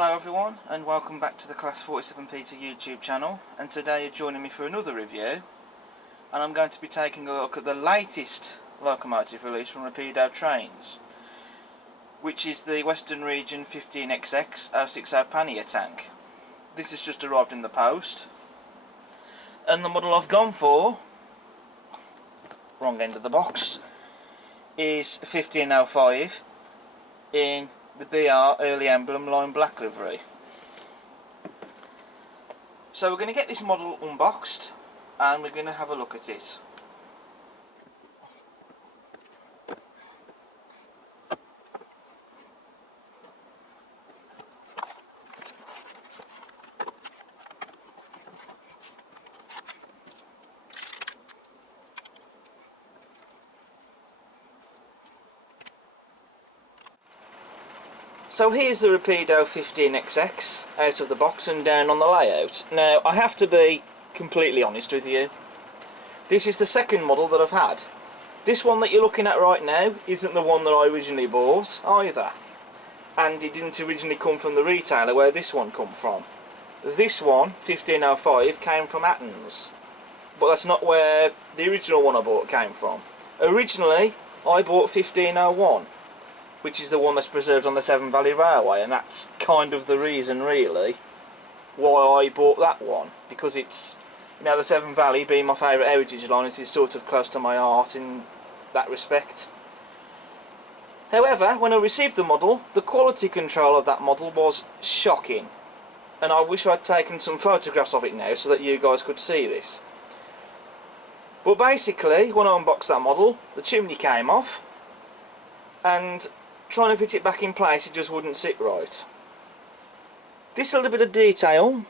Hello everyone, and welcome back to the Class 47 Peter YouTube channel, and today you're joining me for another review, and I'm going to be taking a look at the latest locomotive release from Rapido Trains, which is the Western Region 15XX 060 Pannier Tank. This has just arrived in the post, and the model I've gone for, wrong end of the box, is 1505 in the BR Early Emblem Lime Black livery. So we're going to get this model unboxed and we're going to have a look at it. So here's the Rapido 15XX out of the box and down on the layout. Now I have to be completely honest with you, this is the second model that I've had. This one that you're looking at right now isn't the one that I originally bought either, and it didn't originally come from the retailer where this one come from. This one, 1505, came from Athens, but that's not where the original one I bought came from. Originally I bought 1501, which is the one that's preserved on the Severn Valley Railway, and that's kind of the reason really why I bought that one, because it's, you know, the Severn Valley being my favourite heritage line, it is sort of close to my heart in that respect. However, when I received the model, the quality control of that model was shocking, and I wish I'd taken some photographs of it now so that you guys could see this. But basically, when I unboxed that model, the chimney came off, and trying to fit it back in place, it just wouldn't sit right. This little bit of detail on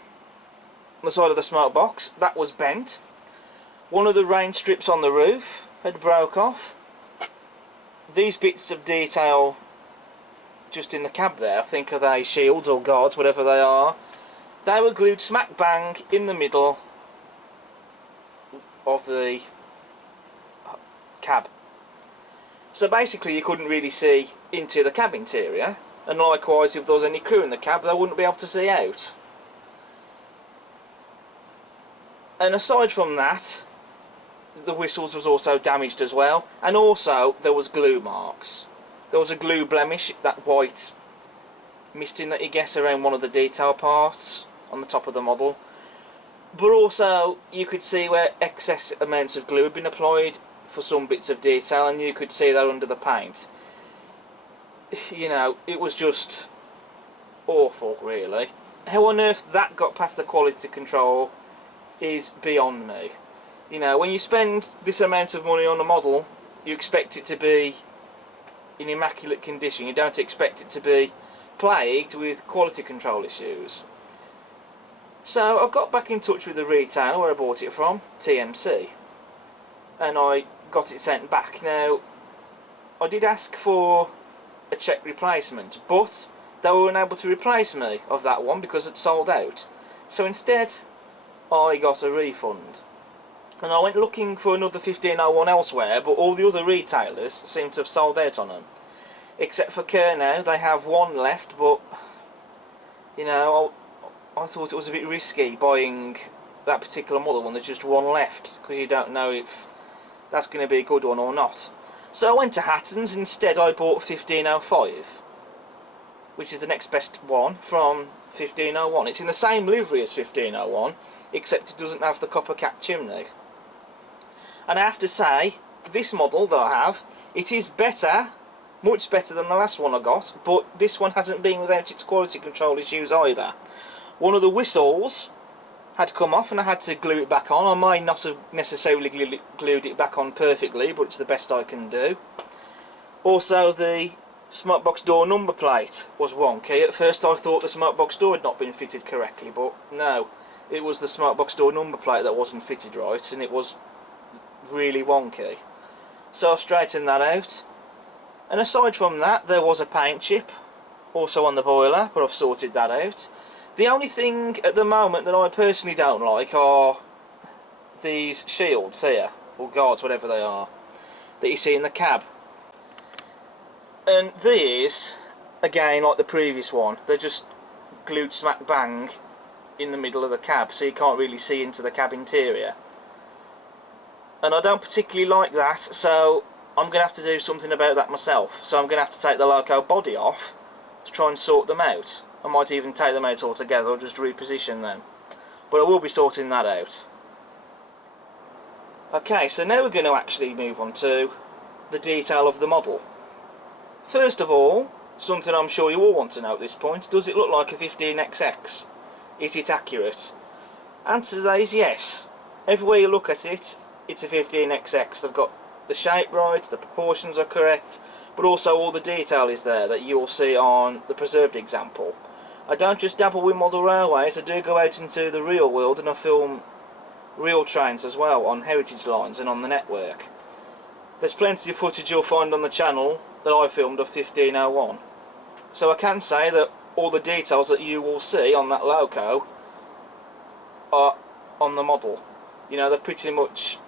the side of the smoke box, that was bent. One of the rain strips on the roof had broke off. These bits of detail just in the cab there, I think are they shields or guards, whatever they are, they were glued smack bang in the middle of the cab. So basically you couldn't really see into the cab interior, and likewise if there was any crew in the cab they wouldn't be able to see out. And aside from that, the whistles was also damaged as well, and also there was glue marks. There was a glue blemish, that white misting that you get around one of the detail parts on the top of the model, but also you could see where excess amounts of glue had been applied for some bits of detail, and you could see that under the paint. You know, it was just awful really. How on earth that got past the quality control is beyond me. You know, when you spend this amount of money on a model, you expect it to be in immaculate condition. You don't expect it to be plagued with quality control issues. So I got back in touch with the retailer where I bought it from, TMC, and I got it sent back. Now, I did ask for a check replacement, but they were unable to replace me of that one because it sold out. So instead, I got a refund. And I went looking for another 1501 elsewhere, but all the other retailers seem to have sold out on them. Except for Kerr now, they have one left, but, you know, I thought it was a bit risky buying that particular model when there's just one left, because you don't know if that's going to be a good one or not. So I went to Hatton's. Instead I bought 1505, which is the next best one from 1501. It's in the same livery as 1501, except it doesn't have the copper cap chimney. And I have to say, this model that I have, it is better, much better than the last one I got, but this one hasn't been without its quality control issues either. One of the whistles had come off and I had to glue it back on. I might not have necessarily glued it back on perfectly, but it's the best I can do. Also, the smoke box door number plate was wonky. At first I thought the smoke box door had not been fitted correctly, but no, it was the smoke box door number plate that wasn't fitted right, and it was really wonky. So I've straightened that out. And aside from that, there was a paint chip also on the boiler, but I've sorted that out. The only thing at the moment that I personally don't like are these shields here, or guards, whatever they are, that you see in the cab. And these, again, like the previous one, they're just glued smack bang in the middle of the cab, so you can't really see into the cab interior. And I don't particularly like that, so I'm going to have to do something about that myself. So I'm going to have to take the loco body off to try and sort them out. I might even take them out altogether or just reposition them. But I will be sorting that out. Okay, so now we're going to actually move on to the detail of the model. First of all, something I'm sure you all want to know at this point, does it look like a 15XX? Is it accurate? Answer to that is yes. Everywhere you look at it, it's a 15XX. They've got the shape right, the proportions are correct, but also all the detail is there that you'll see on the preserved example. I don't just dabble with model railways, I do go out into the real world and I film real trains as well on heritage lines and on the network. There's plenty of footage you'll find on the channel that I filmed of 1501. So I can say that all the details that you will see on that loco are on the model. You know, they've pretty much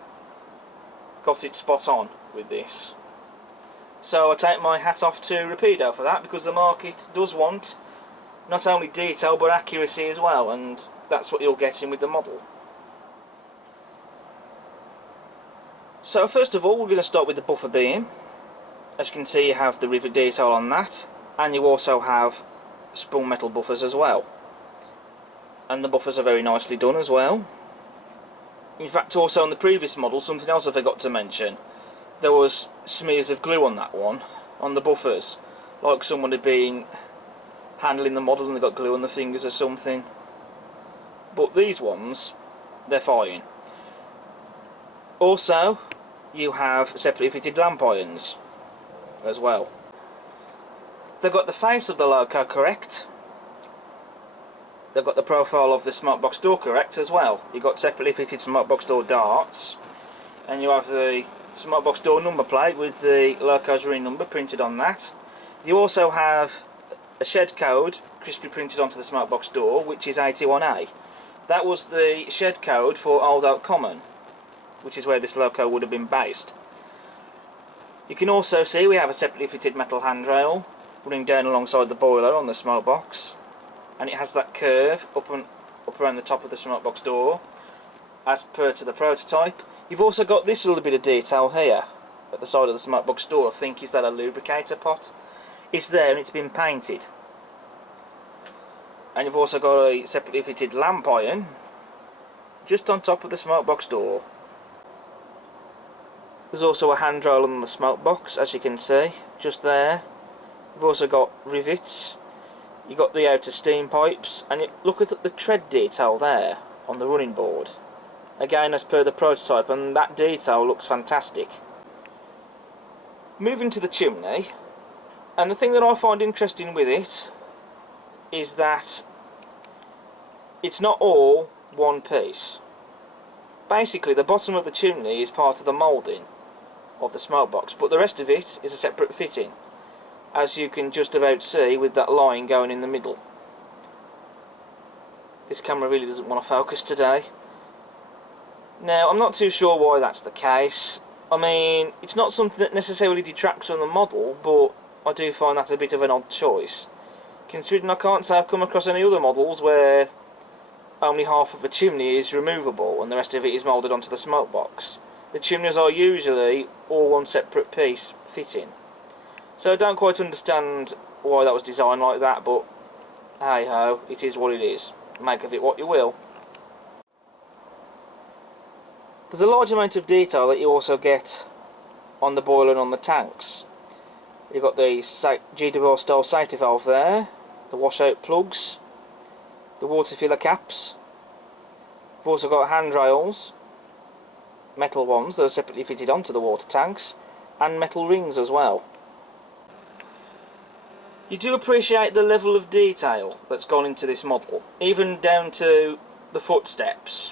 got it spot on with this. So I take my hat off to Rapido for that, because the market does want not only detail but accuracy as well, and that's what you're getting with the model. So first of all, we're going to start with the buffer beam. As you can see, you have the rivet detail on that, and you also have sprung metal buffers as well. And the buffers are very nicely done as well. In fact, also on the previous model, something else I forgot to mention. There was smears of glue on that one, on the buffers, like someone had been handling the model and they got glue on the fingers or something. But these ones, they're fine. Also, you have separately fitted lamp irons as well. They've got the face of the loco correct. They've got the profile of the smart box door correct as well. You've got separately fitted smart box door darts, and you have the smart box door number plate with the loco's ring number printed on that. You also have a shed code crisply printed onto the smart box door, which is 81A. That was the shed code for Old Oak Common, which is where this loco would have been based. You can also see we have a separately fitted metal handrail running down alongside the boiler on the smoke box, and it has that curve up around the top of the smoke box door as per to the prototype. You've also got this little bit of detail here at the side of the smoke box door. I think, is that a lubricator pot? It's there and it's been painted. And you've also got a separately fitted lamp iron just on top of the smoke box door. There's also a handrail on the smoke box, as you can see, just there. You've also got rivets. You've got the outer steam pipes, and look at the tread detail there on the running board. Again, as per the prototype, and that detail looks fantastic. Moving to the chimney, and the thing that I find interesting with it is that it's not all one piece. Basically, the bottom of the chimney is part of the moulding of the smoke box, but the rest of it is a separate fitting, as you can just about see with that line going in the middle. This camera really doesn't want to focus today. Now, I'm not too sure why that's the case. I mean, it's not something that necessarily detracts from the model, but I do find that a bit of an odd choice, considering I can't say I've come across any other models where only half of the chimney is removable and the rest of it is moulded onto the smoke box. The chimneys are usually all one separate piece fitting. So I don't quite understand why that was designed like that, but hey ho, it is what it is. Make of it what you will. There's a large amount of detail that you also get on the boiler and on the tanks. You've got the GWR style safety valve there, the washout plugs, the water filler caps. We've also got handrails, metal ones that are separately fitted onto the water tanks, and metal rings as well. You do appreciate the level of detail that's gone into this model, even down to the footsteps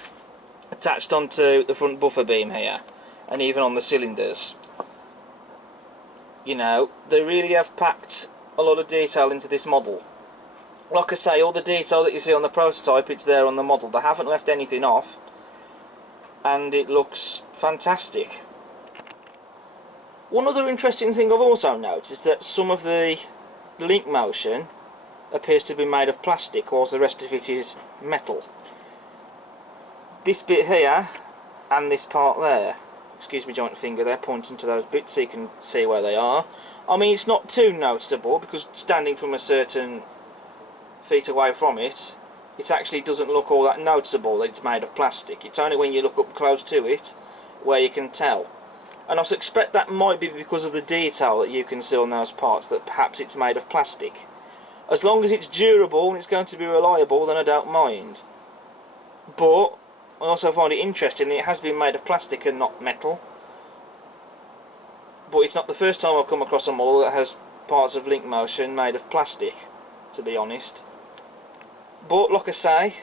attached onto the front buffer beam here, and even on the cylinders. You know, they really have packed a lot of detail into this model. Like I say, all the detail that you see on the prototype, it's there on the model. They haven't left anything off, and it looks fantastic. One other interesting thing I've also noticed is that some of the link motion appears to be made of plastic, whilst the rest of it is metal. This bit here and this part there, excuse me joint finger there pointing to those bits so you can see where they are. I mean, it's not too noticeable because standing from a certain feet away from it, it actually doesn't look all that noticeable that it's made of plastic. It's only when you look up close to it where you can tell. And I suspect that might be because of the detail that you can see on those parts, that perhaps it's made of plastic. As long as it's durable and it's going to be reliable, then I don't mind. But I also find it interesting that it has been made of plastic and not metal. But it's not the first time I've come across a model that has parts of link motion made of plastic, to be honest. But like I say,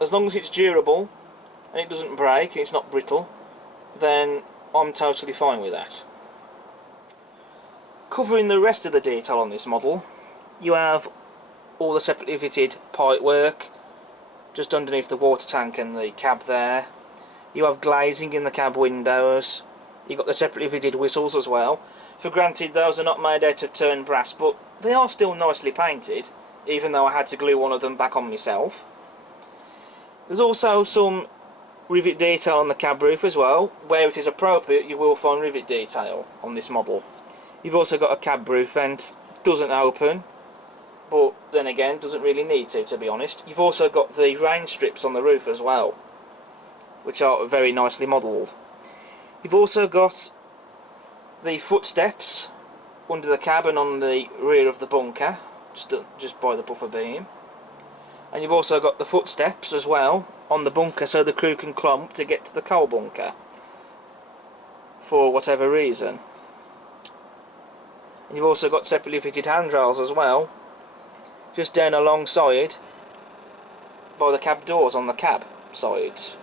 as long as it's durable and it doesn't break and it's not brittle, then I'm totally fine with that. Covering the rest of the detail on this model, you have all the separately fitted pipe work just underneath the water tank and the cab there. You have glazing in the cab windows. You've got the separately fitted whistles as well. For granted, those are not made out of turned brass, but they are still nicely painted, even though I had to glue one of them back on myself. There's also some rivet detail on the cab roof as well. Where it is appropriate, you will find rivet detail on this model. You've also got a cab roof vent. Doesn't open, but then again, doesn't really need to be honest. You've also got the rain strips on the roof as well, which are very nicely modelled. You've also got the footsteps under the cab and on the rear of the bunker, just by the buffer beam. And you've also got the footsteps as well on the bunker so the crew can climb up to get to the coal bunker for whatever reason. And you've also got separately fitted handrails as well, just down alongside by the cab doors on the cab sides.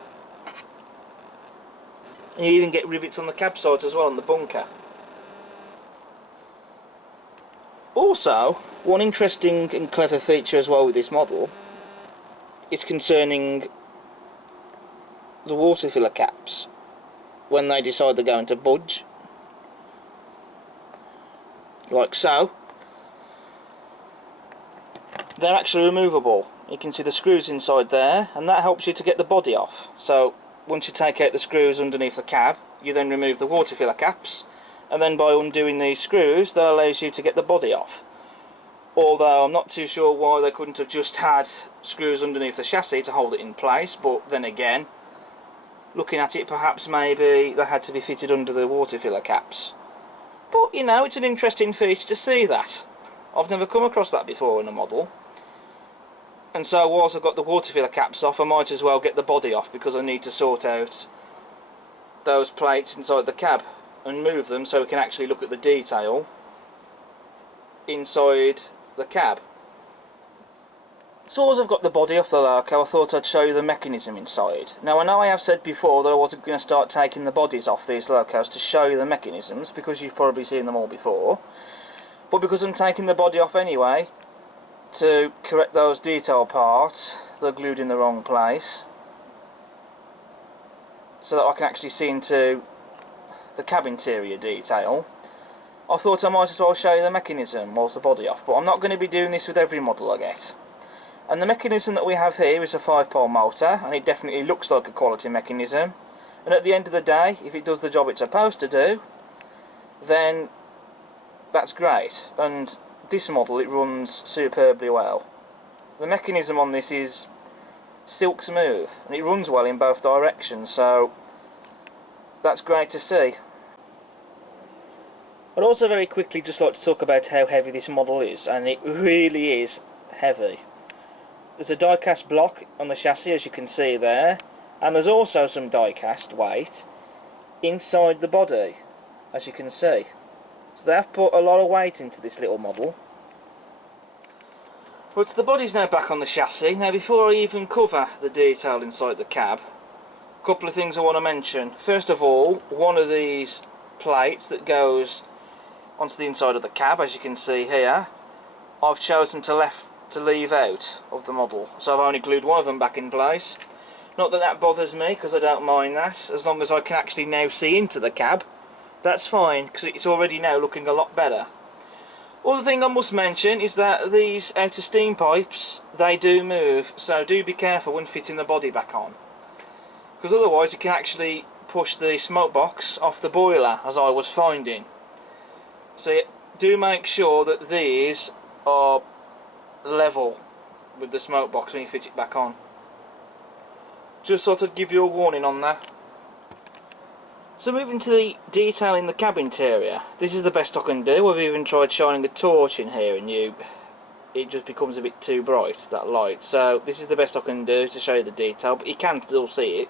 And you even get rivets on the cab sides as well on the bunker. Also, one interesting and clever feature as well with this model is concerning the water filler caps when they decide they're going to budge, like so. They're actually removable. You can see the screws inside there, and that helps you to get the body off. So once you take out the screws underneath the cab, you then remove the water filler caps, and then by undoing these screws that allows you to get the body off. Although I'm not too sure why they couldn't have just had screws underneath the chassis to hold it in place, but then again, looking at it, perhaps maybe they had to be fitted under the water filler caps. But you know, it's an interesting feature to see that. I've never come across that before in a model. And so whilst I've got the water filler caps off, I might as well get the body off, because I need to sort out those plates inside the cab and move them so we can actually look at the detail inside the cab. So as I've got the body off the Loco, I thought I'd show you the mechanism inside. Now I know I have said before that I wasn't going to start taking the bodies off these Locos to show you the mechanisms, because you've probably seen them all before. But because I'm taking the body off anyway, to correct those detail parts that are glued in the wrong place, so that I can actually see into the cab interior detail, I thought I might as well show you the mechanism whilst the body off. But I'm not going to be doing this with every model I get. And the mechanism that we have here is a 5-pole motor, and it definitely looks like a quality mechanism. And at the end of the day, if it does the job it's supposed to do, then that's great. And this model, it runs superbly well. The mechanism on this is silk smooth, and it runs well in both directions, so that's great to see. I'd also very quickly just like to talk about how heavy this model is, and it really is heavy. There's a die-cast block on the chassis, as you can see there, and there's also some die-cast weight inside the body, as you can see. So they have put a lot of weight into this little model. But the body's now back on the chassis. Now before I even cover the detail inside the cab, a couple of things I want to mention. First of all, one of these plates that goes onto the inside of the cab, as you can see here, I've chosen to leave out of the model. So I've only glued one of them back in place. Not that that bothers me, because I don't mind that. As long as I can actually now see into the cab, that's fine, because it's already now looking a lot better. Other thing I must mention is that these outer steam pipes, they do move, so do be careful when fitting the body back on, because otherwise you can actually push the smoke box off the boiler, as I was finding. So do make sure that these are level with the smoke box when you fit it back on. Just sort of give you a warning on that. So moving to the detail in the cab interior, this is the best I can do. I've even tried shining a torch in here and it just becomes a bit too bright, that light. So this is the best I can do to show you the detail, but you can still see it.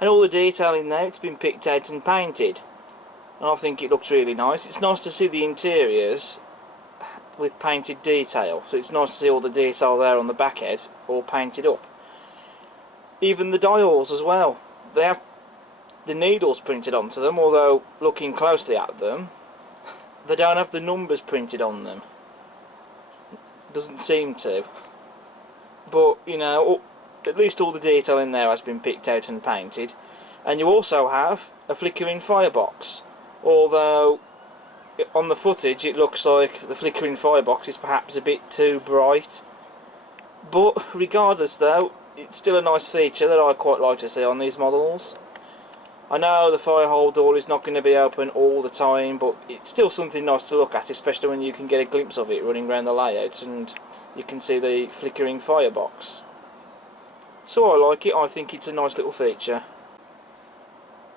And all the detail in there, it's been picked out and painted. And I think it looks really nice. It's nice to see the interiors with painted detail. So it's nice to see all the detail there on the back head, all painted up. Even the dials as well. They have the needles printed onto them, although looking closely at them, they don't have the numbers printed on them. Doesn't seem to. But, you know, at least all the detail in there has been picked out and painted. And you also have a flickering firebox, although on the footage it looks like the flickering firebox is perhaps a bit too bright. But regardless though, it's still a nice feature that I quite like to see on these models. I know the firehole door is not going to be open all the time, but it's still something nice to look at, especially when you can get a glimpse of it running around the layout and you can see the flickering firebox. So I like it. I think it's a nice little feature.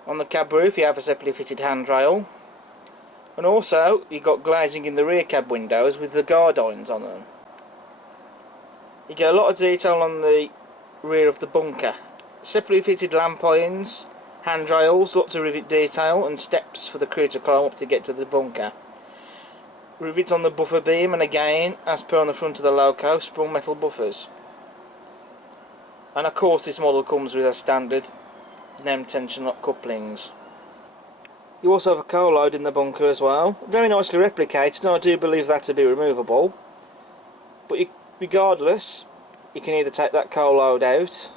On the cab roof you have a separately fitted handrail, and also you've got glazing in the rear cab windows with the guard irons on them. You get a lot of detail on the rear of the bunker. Separately fitted lamp irons, handrails, lots of rivet detail, and steps for the crew to climb up to get to the bunker. Rivets on the buffer beam, and again, as per on the front of the loco, sprung metal buffers. And of course this model comes with a standard NEM tension lock couplings. You also have a coal load in the bunker as well, very nicely replicated, and I do believe that to be removable. But regardless, you can either take that coal load out.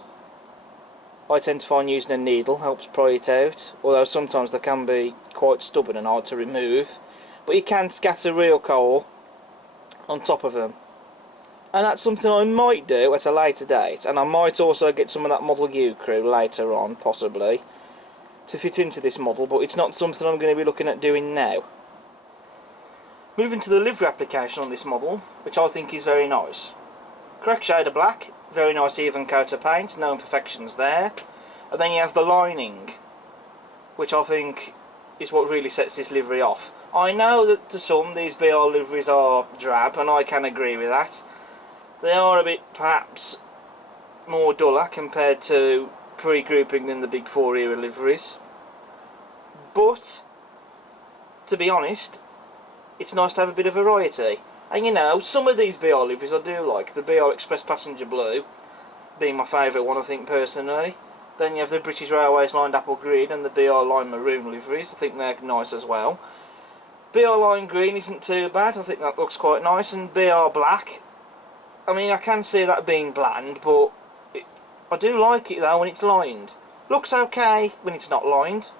I tend to find using a needle helps pry it out, although sometimes they can be quite stubborn and hard to remove. But you can scatter real coal on top of them. And that's something I might do at a later date, and I might also get some of that Model U crew later on, possibly, to fit into this model, but it's not something I'm going to be looking at doing now. Moving to the livery application on this model, which I think is very nice. Correct shade of black, very nice even coat of paint, no imperfections there. And then you have the lining, which I think is what really sets this livery off. I know that to some these BR liveries are drab, and I can agree with that. They are a bit perhaps more duller compared to pre-grouping than the Big Four era liveries. But, to be honest, it's nice to have a bit of variety. And you know, some of these BR liveries I do like. The BR Express Passenger Blue being my favourite one, I think, personally. Then you have the British Railways Lined Apple Green and the BR Lime Maroon liveries. I think they're nice as well. BR Lime Green isn't too bad. I think that looks quite nice. And BR Black, I mean, I can see that being bland, but I do like it though when it's lined. Looks okay when it's not lined,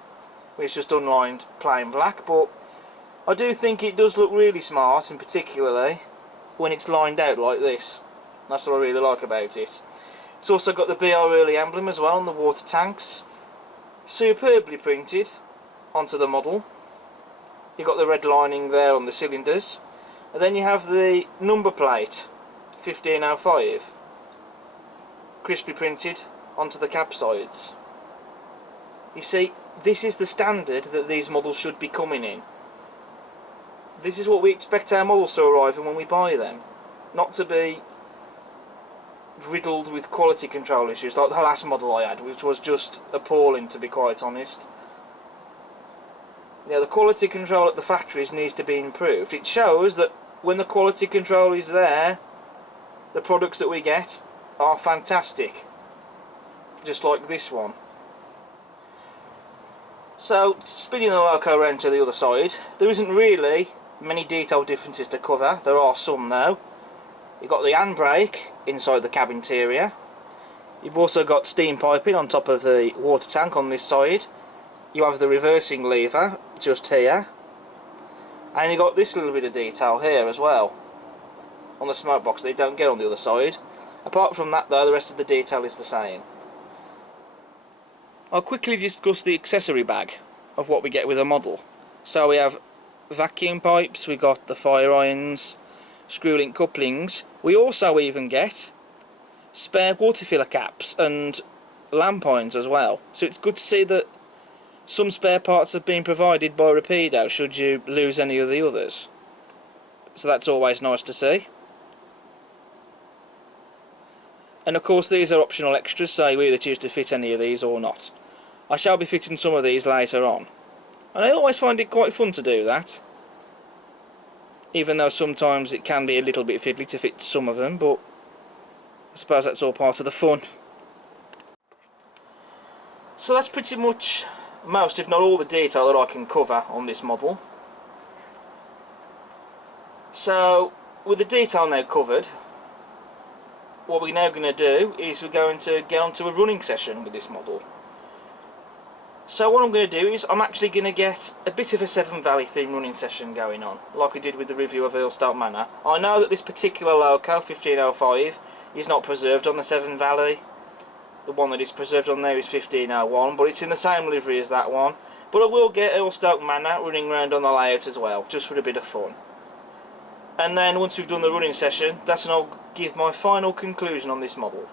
when it's just unlined plain black, but I do think it does look really smart, and particularly when it's lined out like this. That's what I really like about it. It's also got the BR Early emblem as well on the water tanks. Superbly printed onto the model. You've got the red lining there on the cylinders. And then you have the number plate, 1505. Crisply printed onto the cab sides. You see, this is the standard that these models should be coming in. This is what we expect our models to arrive in when we buy them. Not to be riddled with quality control issues like the last model I had, which was just appalling, to be quite honest. Now, the quality control at the factories needs to be improved. It shows that when the quality control is there, the products that we get are fantastic, just like this one. So, spinning the loco around to the other side, there isn't really many detail differences to cover. There are some though. You've got the handbrake inside the cab interior. You've also got steam piping on top of the water tank on this side. You have the reversing lever just here. And you got this little bit of detail here as well on the smoke box that you don't get on the other side. Apart from that though, the rest of the detail is the same. I'll quickly discuss the accessory bag of what we get with a model. So we have vacuum pipes, we got the fire irons, screw link couplings. We also even get spare water filler caps and lamp irons as well. So it's good to see that some spare parts have been provided by Rapido should you lose any of the others. So that's always nice to see. And of course these are optional extras, so you either choose to fit any of these or not. I shall be fitting some of these later on. And I always find it quite fun to do that. Even though sometimes it can be a little bit fiddly to fit some of them, but I suppose that's all part of the fun. So that's pretty much most, if not all, the detail that I can cover on this model. So with the detail now covered, what we're now going to do is we're going to get onto a running session with this model. So what I'm going to do is I'm actually going to get a bit of a Severn Valley theme running session going on, like we did with the review of Earlstoke Manor. I know that this particular Loco 1505 is not preserved on the Severn Valley. The one that is preserved on there is 1501, but it's in the same livery as that one. But I will get Earlstoke Manor running around on the layout as well, just for a bit of fun. And then once we've done the running session, that's when I'll give my final conclusion on this model.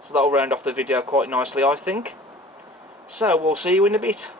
So that'll round off the video quite nicely, I think. So we'll see you in a bit.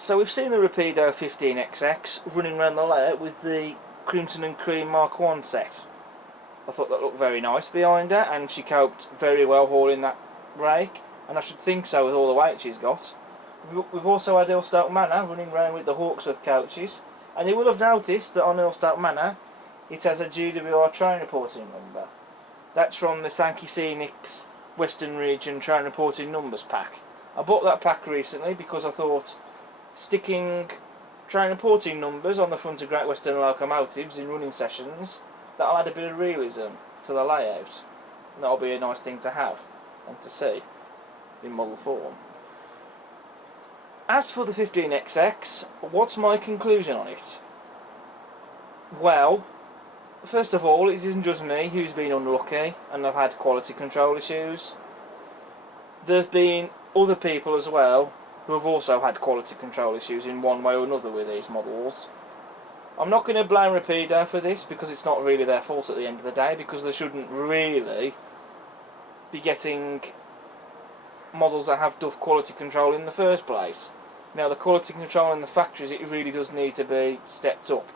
So we've seen the Rapido 15XX running around the layout with the Crimson and Cream Mark 1 set. I thought that looked very nice behind her, and she coped very well hauling that rake, and I should think so with all the weight she's got. We've also had Hillstoke Manor running around with the Hawksworth coaches, and you will have noticed that on Hillstoke Manor it has a GWR train reporting number. That's from the Sankey Scenics Western Region train reporting numbers pack. I bought that pack recently because I thought sticking train reporting numbers on the front of Great Western locomotives in running sessions, that'll add a bit of realism to the layout. And that'll be a nice thing to have and to see in model form. As for the 15XX, what's my conclusion on it? Well, first of all, it isn't just me who's been unlucky and I've had quality control issues. There have been other people as well who have also had quality control issues in one way or another with these models. I'm not going to blame Rapido for this because it's not really their fault at the end of the day, because they shouldn't really be getting models that have tough quality control in the first place. Now, the quality control in the factories, it really does need to be stepped up.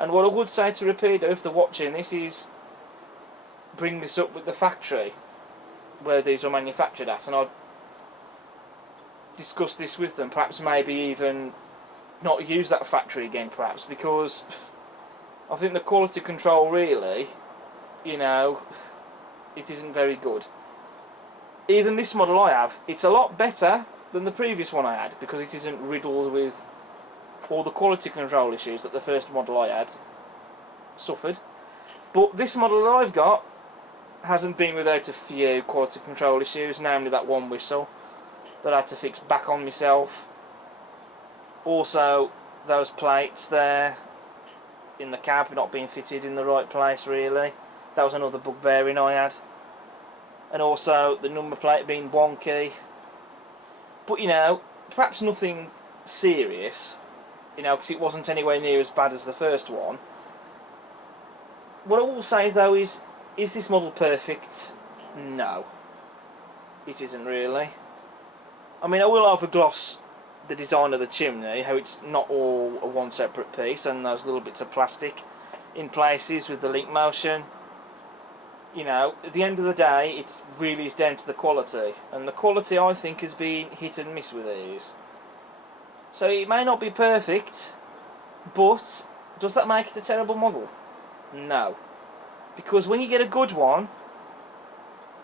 And what I would say to Rapido, if they're watching this, is bring this up with the factory where these are manufactured at, and I'd discuss this with them, perhaps maybe even not use that factory again, perhaps, because I think the quality control really, you know, it isn't very good. Even this model I have, it's a lot better than the previous one I had, because it isn't riddled with all the quality control issues that the first model I had suffered. But this model that I've got hasn't been without a few quality control issues, namely that one whistle that I had to fix back on myself. Also, those plates there in the cab not being fitted in the right place really. That was another bugbearing I had. And also the number plate being wonky. But you know, perhaps nothing serious, you know, because it wasn't anywhere near as bad as the first one. What I will say though is this model perfect? No, it isn't really. I mean, I will overgloss the design of the chimney, how it's not all a one separate piece, and those little bits of plastic in places with the link motion. You know, at the end of the day, it really is down to the quality, and the quality I think has been hit and miss with these. So it may not be perfect, but does that make it a terrible model? No, because when you get a good one,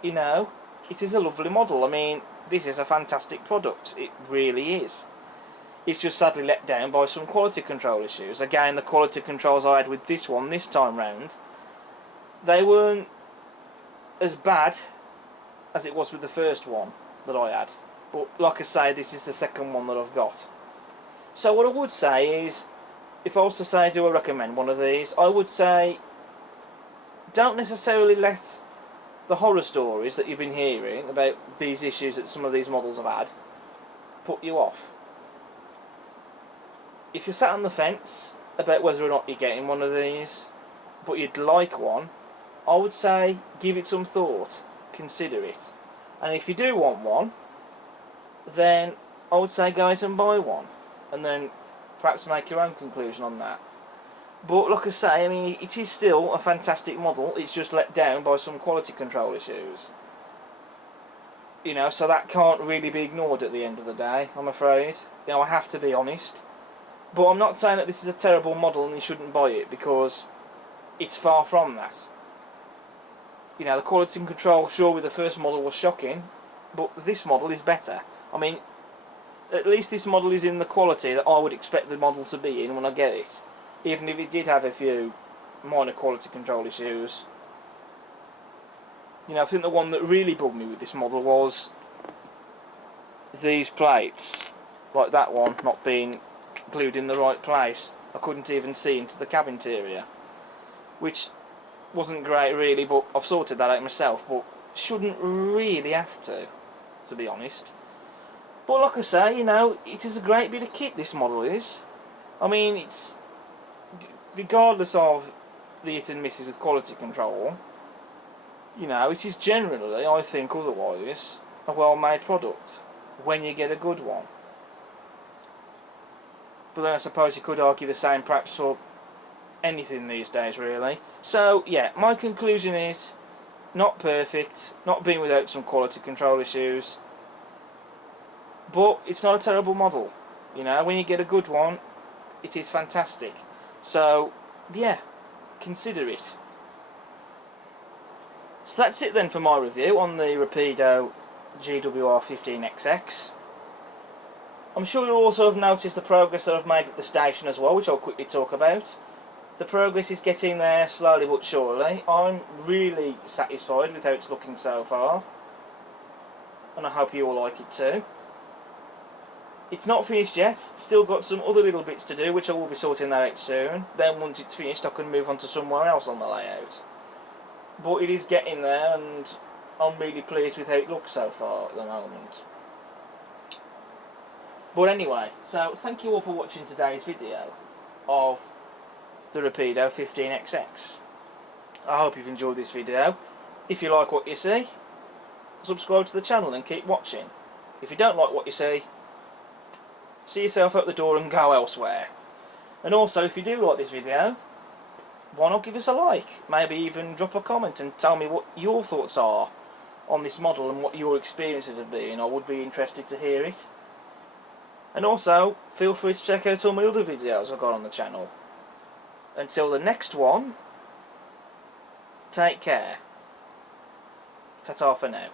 you know, it is a lovely model. I mean, this is a fantastic product, it really is. It's just sadly let down by some quality control issues. Again, the quality controls I had with this one this time round, they weren't as bad as it was with the first one that I had. But like I say, this is the second one that I've got. So what I would say is, if I was to say do I recommend one of these, I would say don't necessarily let the horror stories that you've been hearing about these issues that some of these models have had put you off. If you're sat on the fence about whether or not you're getting one of these, but you'd like one, I would say give it some thought, consider it. And if you do want one, then I would say go out and buy one, and then perhaps make your own conclusion on that. But like I say, I mean, it is still a fantastic model, it's just let down by some quality control issues. You know, so that can't really be ignored at the end of the day, I'm afraid. You know, I have to be honest. But I'm not saying that this is a terrible model and you shouldn't buy it, because it's far from that. You know, the quality control, sure, with the first model was shocking, but this model is better. I mean, at least this model is in the quality that I would expect the model to be in when I get it, even if it did have a few minor quality control issues. You know, I think the one that really bugged me with this model was these plates, like that one, not being glued in the right place. I couldn't even see into the cab interior, which wasn't great really, but I've sorted that out myself, but shouldn't really have to be honest. But like I say, you know, it is a great bit of kit, this model is. I mean, it's, regardless of the hit and misses with quality control, you know, it is generally, I think otherwise, a well-made product when you get a good one. But then I suppose you could argue the same perhaps for anything these days, really. So, yeah, my conclusion is not perfect, not being without some quality control issues, but it's not a terrible model. You know, when you get a good one, it is fantastic. So, yeah, consider it. So that's it then for my review on the Rapido GWR 15XX. I'm sure you'll also have noticed the progress that I've made at the station as well, which I'll quickly talk about. The progress is getting there slowly but surely. I'm really satisfied with how it's looking so far, and I hope you all like it too. It's not finished yet, still got some other little bits to do, which I will be sorting that out soon. Then once it's finished I can move on to somewhere else on the layout. But it is getting there, and I'm really pleased with how it looks so far at the moment. But anyway, so thank you all for watching today's video of the Rapido 15XX. I hope you've enjoyed this video. If you like what you see, subscribe to the channel and keep watching. If you don't like what you see yourself out the door and go elsewhere. And also, if you do like this video, why not give us a like? Maybe even drop a comment and tell me what your thoughts are on this model and what your experiences have been. I would be interested to hear it. And also, feel free to check out all my other videos I've got on the channel. Until the next one, take care. Ta-ta for now.